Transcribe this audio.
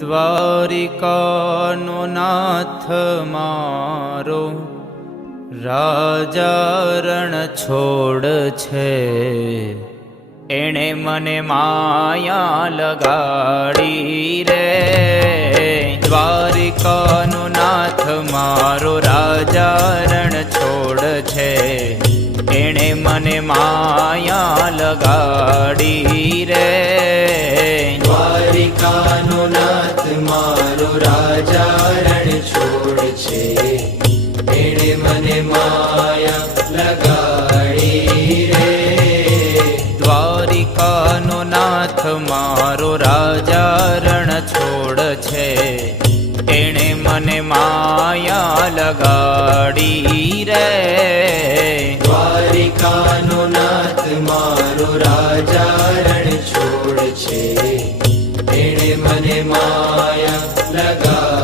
દ્વારિકાનો નાથ મારો રાજા રણ છોડ છે, એણે મને માયા લગાડી રે. દ્વારિકાનો નાથ મારો રાજા રણ છોડ છે, એણે મને માયા લગાડી રે. દ્વારિકાનો નાથ મારો રાજા રણ છોડ છે, એણે મને માયા લગાડી રે. દ્વારિકાનો નાથ મારો રાજા રણ છોડ છે, એણે મને માયા લગાડી રે. દ્વારિકાનો નાથ મારો રાજા રણ છોડ છે, એણે મને માયા લગાડી